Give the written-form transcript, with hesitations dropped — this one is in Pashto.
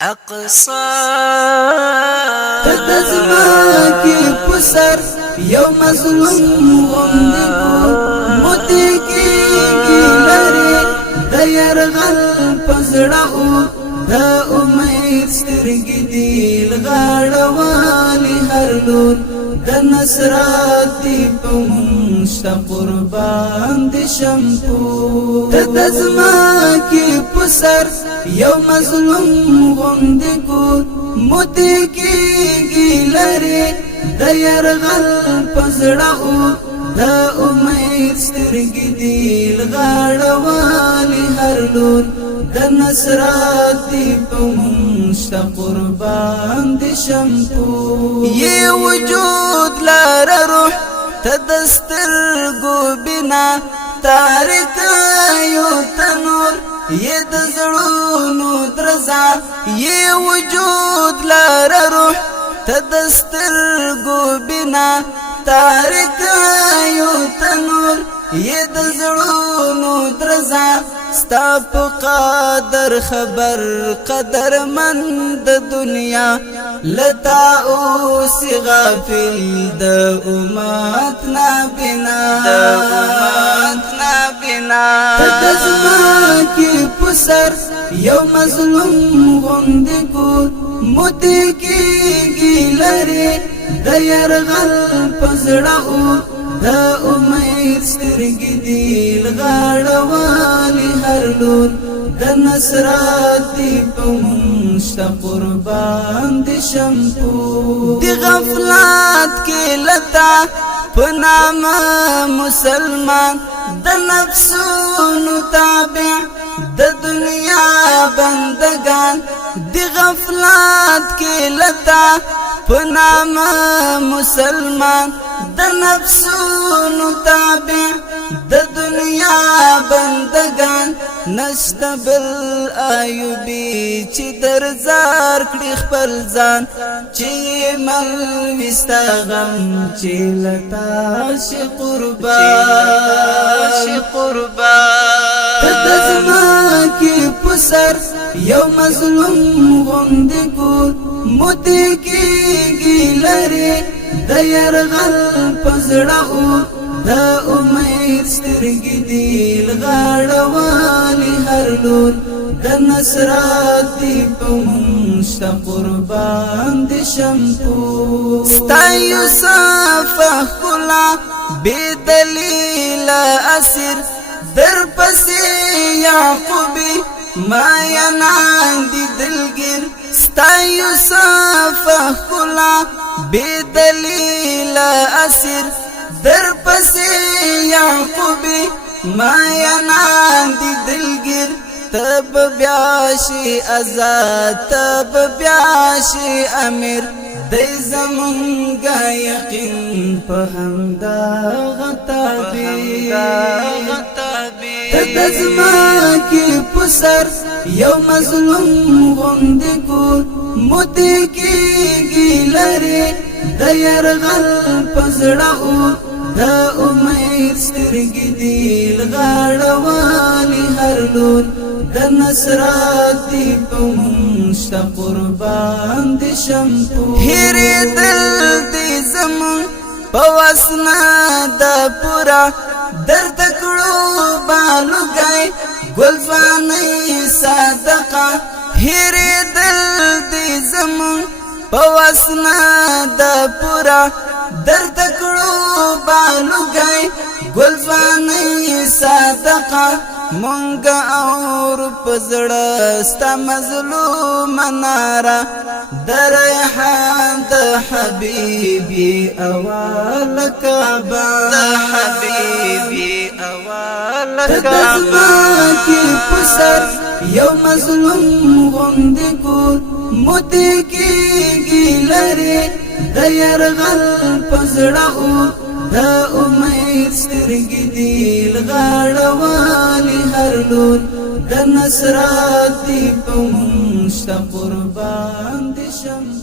اقصى تدزما کی پسر یو مظلوم غندگو موتی کی لری د يرغل پزړو د امید سترګې دی لغړوالي هر لور د نصرت په مشت قربان دي شمپو تدزما کی پسر یو مظلوم غندگو موتی کی لری د يرغل پزړو د امید سترګې دی لغړوالي هر لور د نصرت په مشت قربان دي شمپو ی وجود لار روح تدستر گو بنا تارک یو تنور ی د زړونو درزا ی وجود لار روح تدستر گو بنا تارک یو تنور ی د زړونو درزا ستا په قدر خبر قدر من د دنیا لتا اوس غافل د امت نا بنا تدزما کی پسر یو مظلوم غندگو موتی کی لری د يرغل پزړو د امید سترګې دی لغړوالي هر لور د نصرت په مشت قربان دي شمپو دی غفلت کې لتا په نام مسلمان د نفسونو تابع د دنیا بندگان دی غفلت کې لتا په نام مسلمان د نفسونو تابع د دنیا بندگان نشتبل ایوبی چې درزار کړي خپل ځان چې مل وستا غم چې لتا شي قربان تدزما کی پسر یو مظلوم غندگو موتی کی لری د يرغل پزړو د امید سترګې دی لغړوالي هر لور د نصرت په مشت قربان دي شمپو ستا یوسف خلا بدلیل اسیر در پسې یعقوبی ما ینادي دلګر ستا یوسف خلا بدلیل اسیر در پسې یعقوبی ما ینادي دلګر تب بیاشی آزاد تب بیاشی امیر دی زمونگا یقین په همدا غتابی تدزما کی پسر یو مظلوم غندگو موتی کی لری د يرغل پزړو د امید سترګې دی لغړوالي هر لور د نصرت په مشت قربان دي شمپو هېرې دل دي زمون په وسنا د پورا درد کړو بالوګای ګلځواني صدقه هېرې دل دي زمون په وسنا د پورا درد کړو بالوګای ګلځواني صدقه مونږ اور پزړه ستا مظلوم نارا د ریحان د حبیبي اول کعبه تدزما کی پسر یو مظلوم غندگو موتی کی لری د يرغل پزړو د امید سترګې دی لغړوالي هر لور د نصرت په مشت قربان دي شمپو